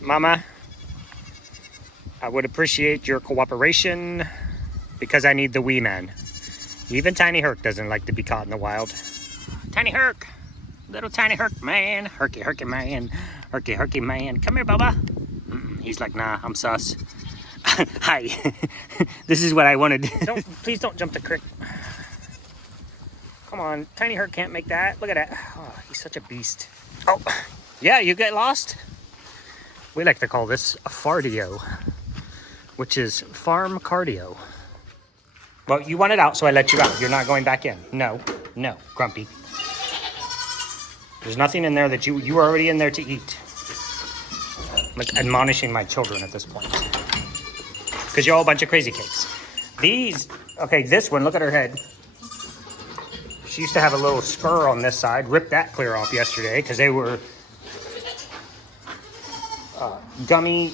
Mama, I would appreciate your cooperation because I need the wee man. Even Tiny Herc doesn't like to be caught in the wild. Tiny Herc, little Tiny Herc man, Herky man, Herky man. Come here, Bubba. He's like, nah, I'm sus. Hi, this is what I wanted. Please don't jump the creek. Come on, Tiny Herc can't make that. Look at that. Oh, he's such a beast. Oh, yeah, you get lost? We like to call this a fardio, which is farm cardio. Well, you want it out, so I let you out. You're not going back in. No, Grumpy. There's nothing in there that you were already in there to eat. I'm like admonishing my children at this point. Because you're all a bunch of crazy cakes. Okay, this one, look at her head. She used to have a little spur on this side. Ripped that clear off yesterday because they were gummy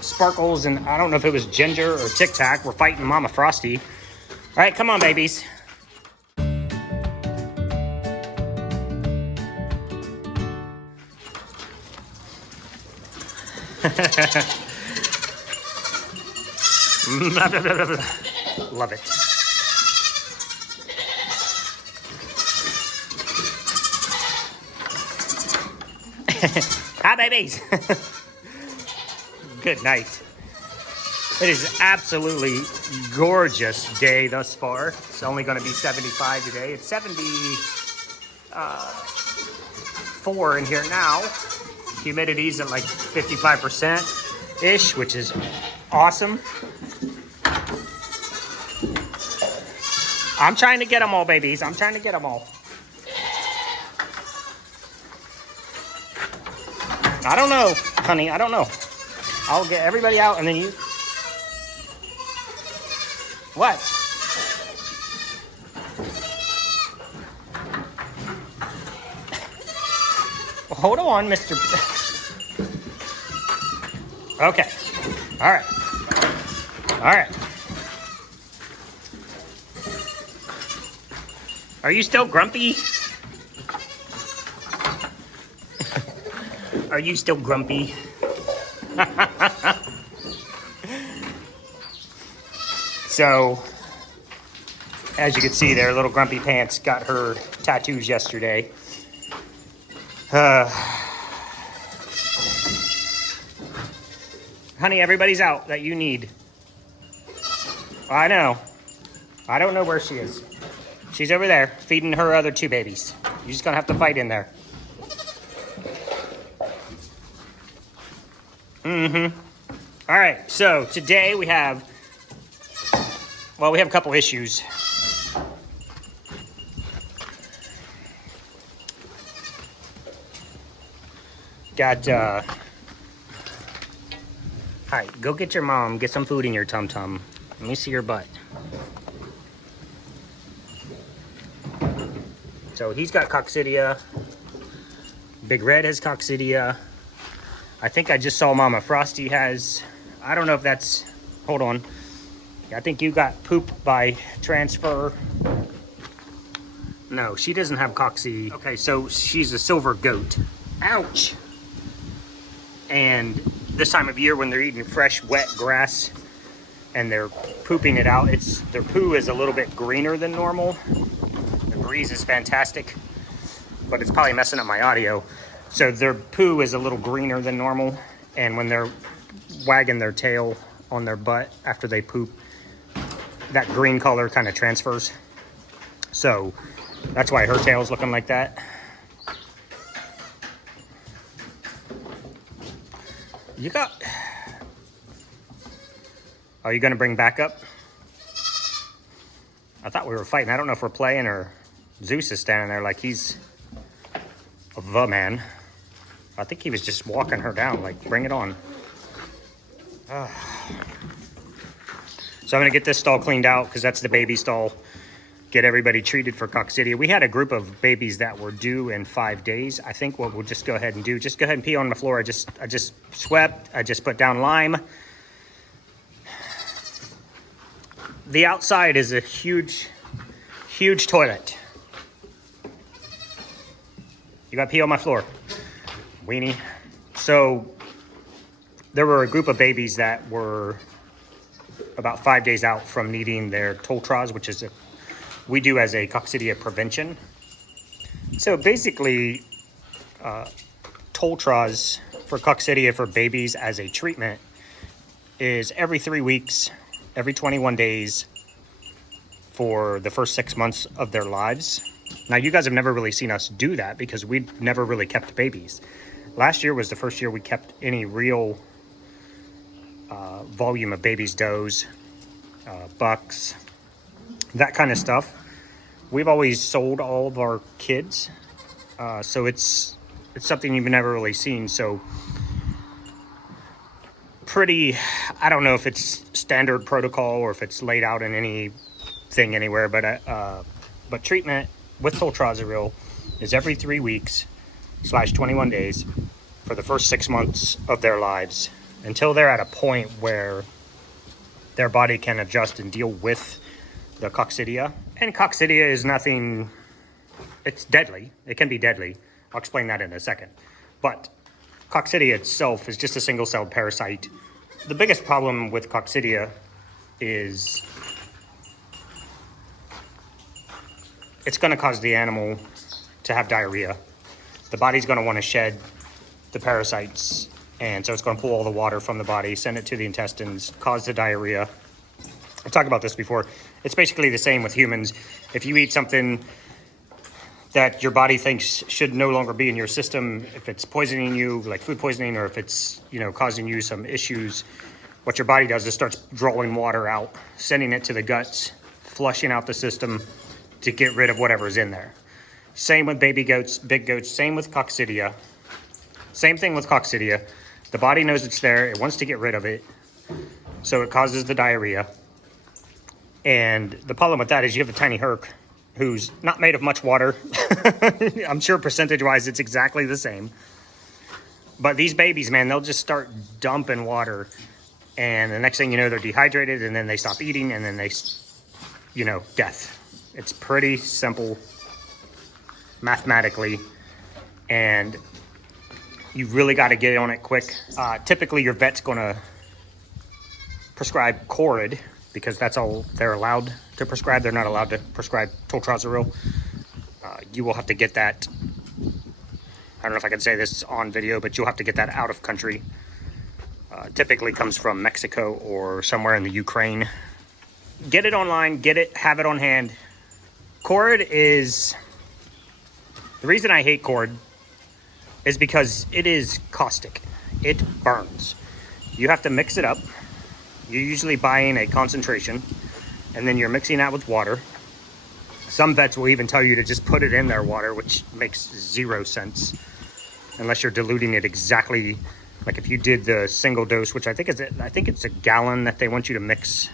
sparkles, and I don't know if it was ginger or Tic Tac. We're fighting Mama Frosty. All right, come on, babies. Love it. Hi, babies. Good night. It is absolutely gorgeous day thus far. It's only going to be 75 today. It's 74 in here now. Humidity's at like 55%-ish, which is awesome. I'm trying to get them all, babies. I'm trying to get them all. I don't know, honey. I don't know. I'll get everybody out and then you... What? Well, hold on, Mr. Okay. All right. All right. Are you still grumpy? Are you still grumpy? So, as you can see there, little Grumpy Pants got her tattoos yesterday. Honey, everybody's out that you need. I know. I don't know where she is. She's over there feeding her other two babies. You're just gonna have to fight in there. All right, so today we have a couple issues. Hi, go get your mom, get some food in your tum-tum. Let me see your butt. So he's got Coccidia. Big Red has Coccidia. I think I just saw Mama Frosty has, I don't know if that's, hold on. I think you got poop by transfer. No, she doesn't have Cocci. Okay, so she's a silver goat. Ouch. And this time of year when they're eating fresh, wet grass and they're pooping it out, their poo is a little bit greener than normal. The breeze is fantastic, but it's probably messing up my audio. So their poo is a little greener than normal, and when they're wagging their tail on their butt after they poop, that green color kind of transfers. So that's why her tail's looking like that. Are you gonna bring backup? I thought we were fighting. I don't know if we're playing or Zeus is standing there like he's the man. I think he was just walking her down, like, bring it on. So I'm gonna get this stall cleaned out because that's the baby stall. Get everybody treated for Coccidia. We had a group of babies that were due in 5 days. I think what we'll just go ahead and do, just go ahead and pee on the floor. I just swept, I just put down lime. The outside is a huge, huge toilet. You got pee on my floor, weenie. So there were a group of babies that were about 5 days out from needing their Toltraz, which is we do as a Coccidia prevention. So basically, Toltraz for Coccidia for babies as a treatment is every 3 weeks, every 21 days for the first 6 months of their lives. Now, you guys have never really seen us do that because we never really kept babies. Last year was the first year we kept any real volume of babies, does, bucks, that kind of stuff. We've always sold all of our kids, so it's something you've never really seen. So pretty, I don't know if it's standard protocol or if it's laid out in anything anywhere, but treatment with Toltrazuril is every 3 weeks / 21 days for the first 6 months of their lives, until they're at a point where their body can adjust and deal with the Coccidia. And Coccidia is nothing, it's deadly. It can be deadly. I'll explain that in a second. But Coccidia itself is just a single-celled parasite. The biggest problem with Coccidia is it's going to cause the animal to have diarrhea. The body's going to want to shed the parasites, and so it's going to pull all the water from the body, send it to the intestines, cause the diarrhea. I've talked about this before. It's basically the same with humans. If you eat something that your body thinks should no longer be in your system, if it's poisoning you, like food poisoning, or if it's, causing you some issues, what your body does is starts drawing water out, sending it to the guts, flushing out the system to get rid of whatever's in there. Same with baby goats, big goats, same with Coccidia. Same thing with Coccidia. The body knows it's there, it wants to get rid of it, so it causes the diarrhea. And the problem with that is you have a tiny herc who's not made of much water. I'm sure percentage-wise it's exactly the same. But these babies, man, they'll just start dumping water, and the next thing you know, they're dehydrated, and then they stop eating, and then they, death. It's pretty simple mathematically, and you really got to get on it quick. Typically, your vet's going to prescribe Corid, because that's all they're allowed to prescribe. They're not allowed to prescribe Toltrazuril. You will have to get that. I don't know if I can say this on video, but you'll have to get that out of country. Typically comes from Mexico or somewhere in the Ukraine. Get it online, get it, have it on hand. Corid is, the reason I hate Corid is because it is caustic. It burns. You have to mix it up. You're usually buying a concentration, and then you're mixing that with water. Some vets will even tell you to just put it in their water, which makes 0 sense unless you're diluting it exactly. Like if you did the single dose, which I think it's a gallon that they want you to mix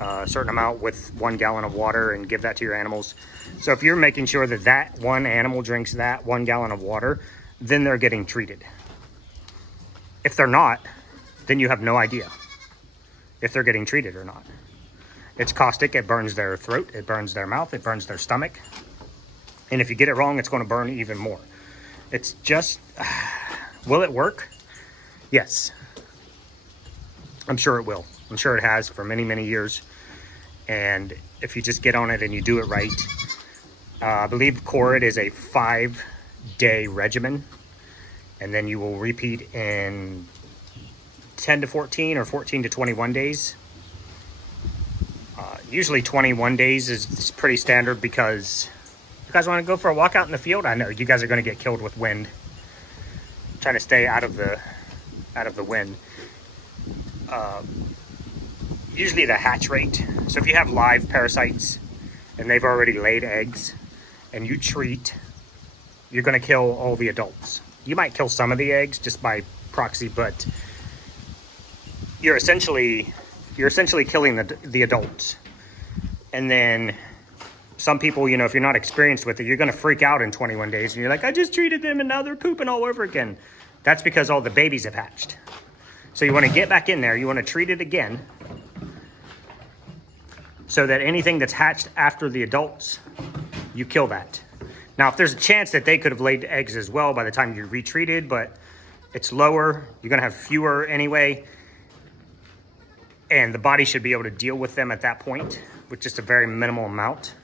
a certain amount with 1 gallon of water and give that to your animals. So if you're making sure that one animal drinks that 1 gallon of water, then they're getting treated. If they're not, then you have no idea if they're getting treated or not. It's caustic, it burns their throat, it burns their mouth, it burns their stomach. And if you get it wrong, it's going to burn even more. It's just, will it work? Yes. I'm sure it will. I'm sure it has for many, many years. And if you just get on it and you do it right, I believe Corid is a 5-day regimen. And then you will repeat in 10 to 14 or 14 to 21 days. Usually 21 days is pretty standard because you guys want to go for a walk out in the field? I know you guys are going to get killed with wind. Trying to stay out of the wind. Usually the hatch rate. So if you have live parasites and they've already laid eggs and you treat, you're going to kill all the adults. You might kill some of the eggs just by proxy, but you're essentially killing the adults. And then some people, if you're not experienced with it, you're going to freak out in 21 days. And you're like, I just treated them and now they're pooping all over again. That's because all the babies have hatched. So you want to get back in there. You want to treat it again so that anything that's hatched after the adults, you kill that. Now, if there's a chance that they could have laid eggs as well by the time you retreated, but it's lower. You're gonna have fewer anyway. And the body should be able to deal with them at that point with just a very minimal amount.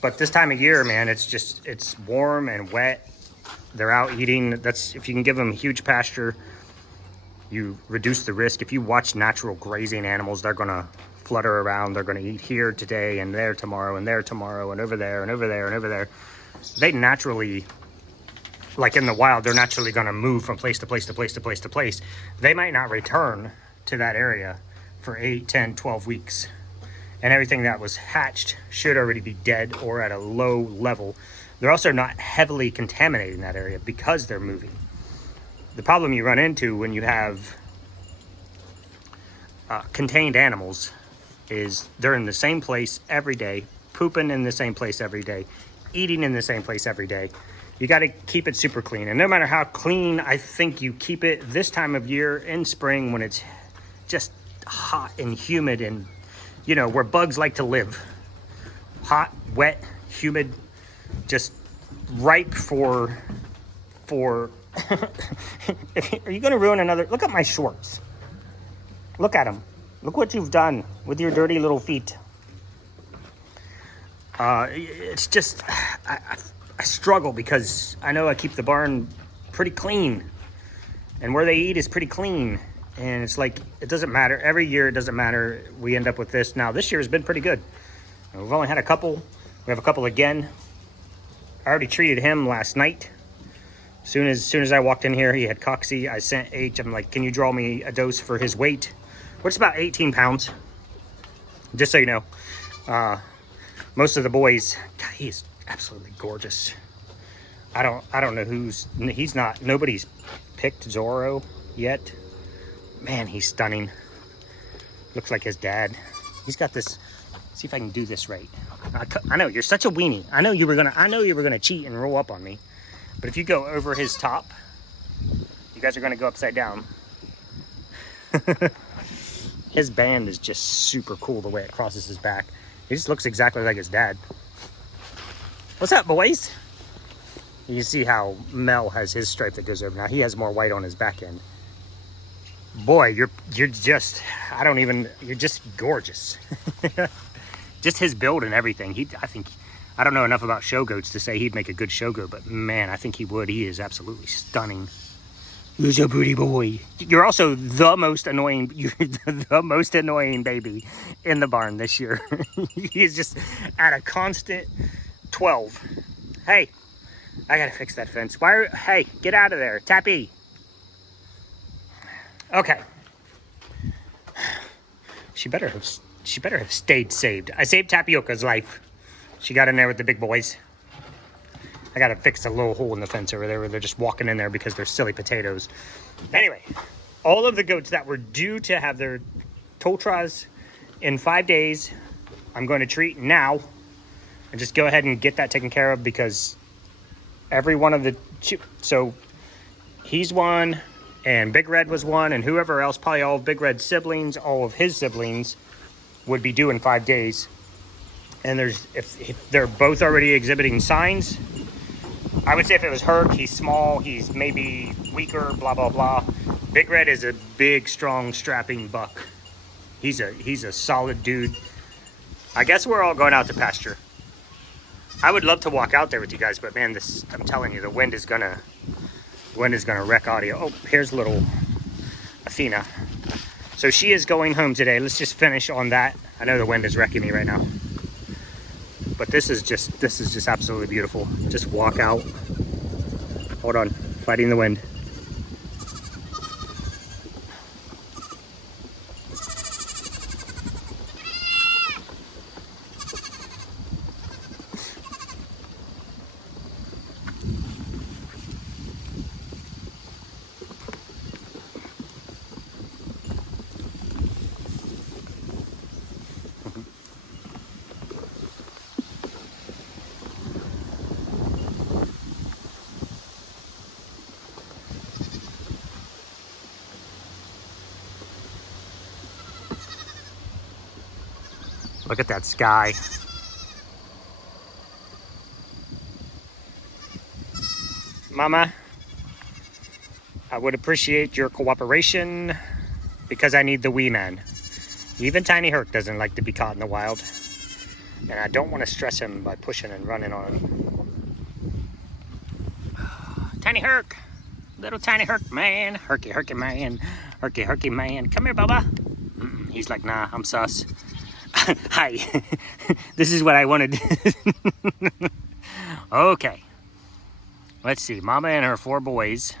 But this time of year, man, it's warm and wet. They're out eating. That's, if you can give them huge pasture, you reduce the risk. If you watch natural grazing animals, they're gonna flutter around. They're gonna eat here today and there tomorrow and there tomorrow and over there and over there and over there. They naturally, like in the wild, they're naturally gonna move from place to place to place to place to place. They might not return to that area for 8, 10, 12 weeks. And everything that was hatched should already be dead or at a low level. They're also not heavily contaminating that area because they're moving. The problem you run into when you have contained animals is they're in the same place every day, pooping in the same place every day, eating in the same place every day. You got to keep it super clean. And no matter how clean I think you keep it this time of year in spring when it's just hot and humid and, you know, where bugs like to live. Hot, wet, humid, just ripe for are you going to ruin another? Look at my shorts. Look at them. Look what you've done with your dirty little feet. It's just, I struggle because I know I keep the barn pretty clean. And where they eat is pretty clean. And it's like, it doesn't matter. Every year, it doesn't matter. We end up with this. Now, this year has been pretty good. We've only had a couple. We have a couple again. I already treated him last night. Soon as I walked in here, he had Coccidia. I sent H. I'm like, can you draw me a dose for his weight? Which is about 18 pounds. Just so you know. Most of the boys, God, he's absolutely gorgeous. I don't know nobody's picked Zorro yet. Man, he's stunning. Looks like his dad. He's got this. See if I can do this right. I know you're such a weenie. I know you were gonna cheat and roll up on me. But if you go over his top, you guys are gonna go upside down. His band is just super cool the way it crosses his back. He just looks exactly like his dad. What's up, boys? You can see how Mel has his stripe that goes over. Now he has more white on his back end. Boy, you're just, you're just gorgeous. Just his build and everything. I don't know enough about show goats to say he'd make a good show goat, but man, I think he would. He is absolutely stunning. He's a pretty boy. You're also the most annoying baby in the barn this year. He's just at a constant 12. Hey, I gotta fix that fence. Hey, get out of there, Tappy. Okay. She better have stayed saved. I saved Tapioca's life. She got in there with the big boys. I gotta fix a little hole in the fence over there where they're just walking in there because they're silly potatoes. Anyway, all of the goats that were due to have their Toltraz in 5 days, I'm going to treat now and just go ahead and get that taken care of because every one of the so he's one. And Big Red was one, and whoever else, probably all of Big Red's siblings, all of his siblings, would be due in 5 days. And if they're both already exhibiting signs, I would say if it was Herc, he's small, he's maybe weaker, blah, blah, blah. Big Red is a big, strong, strapping buck. He's a solid dude. I guess we're all going out to pasture. I would love to walk out there with you guys, but man, I'm telling you, the wind is gonna wreck audio. Oh, here's little Athena. So she is going home today. Let's just finish on that. I know the wind is wrecking me right now. But this is just absolutely beautiful. Just walk out. Hold on, fighting the wind. Look at that sky. Mama, I would appreciate your cooperation because I need the wee man. Even Tiny Herc doesn't like to be caught in the wild. And I don't want to stress him by pushing and running on him. Tiny Herc! Little Tiny Herc man. Herky, herky man. Herky, herky man. Come here, Bubba. He's like, nah, I'm sus. Hi. This is what I wanted. Okay. Let's see. Mama and her 4 boys.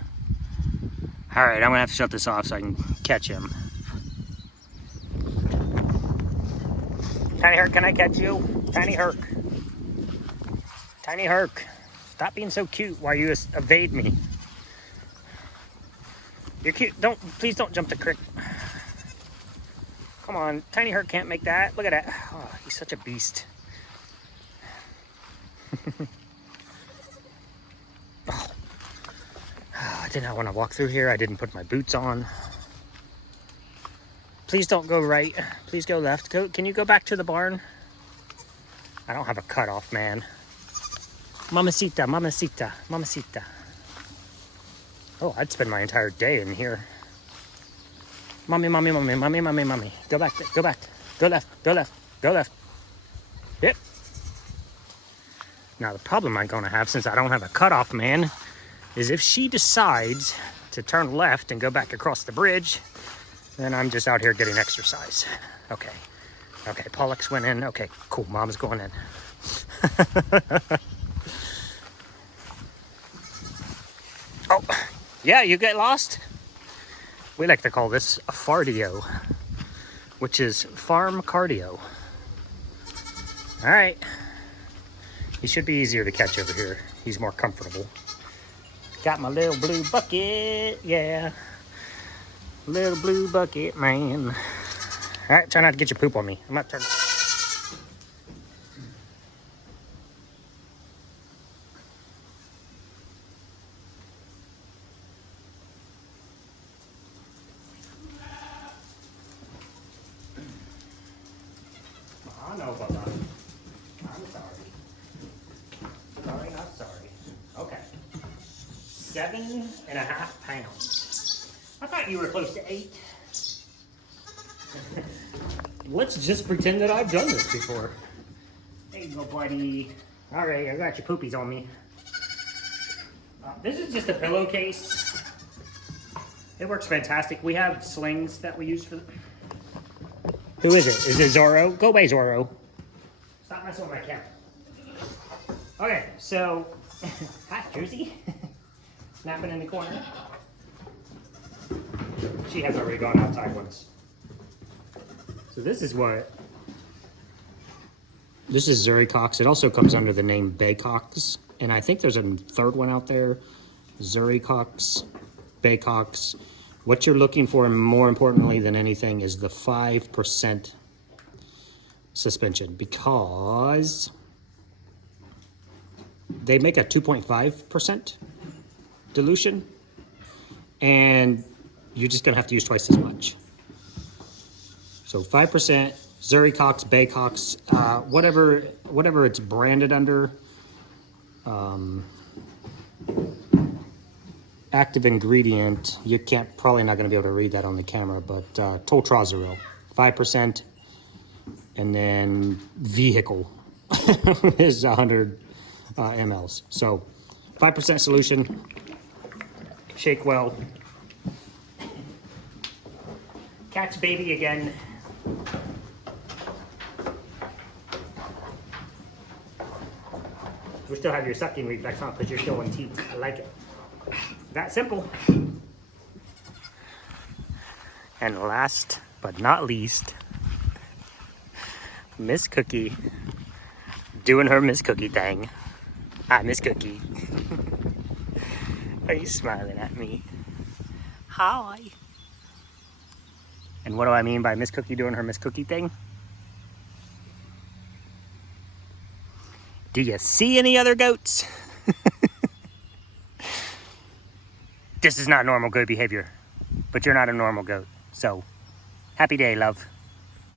Alright, I'm going to have to shut this off so I can catch him. Tiny Herc, can I catch you? Tiny Herc. Tiny Herc. Stop being so cute while you evade me. You're cute. Please don't jump the creek. Come on, Tiny Herc can't make that. Look at that. Oh, he's such a beast. Oh. I did not want to walk through here. I didn't put my boots on. Please don't go right. Please go left. Can you go back to the barn? I don't have a cutoff, man. Mamacita, mamacita, mamacita. Oh, I'd spend my entire day in here. Mommy, mommy, mommy, mommy, mommy, mommy. Go back, go back. Go left, go left, go left. Yep. Now the problem I'm gonna have, since I don't have a cutoff, man, is if she decides to turn left and go back across the bridge, then I'm just out here getting exercise. Okay. Okay, Pollux went in. Okay, cool, Mom's going in. Oh, yeah, you get lost? We like to call this a fardio, which is farm cardio. All right. He should be easier to catch over here. He's more comfortable. Got my little blue bucket, yeah. Little blue bucket, man. All right, try not to get your poop on me. I'm not turning. I know, Bubba. I'm sorry. Sorry, not sorry. Okay. 7.5 pounds. I thought you were close to 8. Let's just pretend that I've done this before. There you go, buddy. All right, I got your poopies on me. This is just a pillowcase. It works fantastic. We have slings that we use for. Who is it? Is it Zorro? Go away, Zorro. Stop messing with my camera. Okay, so hi, Jersey. Snapping in the corner. She has already gone outside once. So this is Zioncreekfarm. It also comes under the name Baycox. And I think there's a third one out there. Zioncreekfarm, Baycox. What you're looking for, more importantly than anything, is the 5% suspension, because they make a 2.5% dilution, and you're just gonna have to use twice as much. So 5%, Zioncreekfarm, Baycox, whatever it's branded under. Active ingredient, you probably not going to be able to read that on the camera, but Toltrazuril, 5%, and then vehicle is 100 mLs. So 5% solution, shake well. Catch baby again. You still have your sucking reflex on because you're still in teeth. I like it. That simple. And last but not least, Miss Cookie doing her Miss Cookie thing. Hi, Miss Cookie. Are you smiling at me? Hi. And what do I mean by Miss Cookie doing her Miss Cookie thing? Do you see any other goats? This is not normal goat behavior, but you're not a normal goat. So, happy day, love.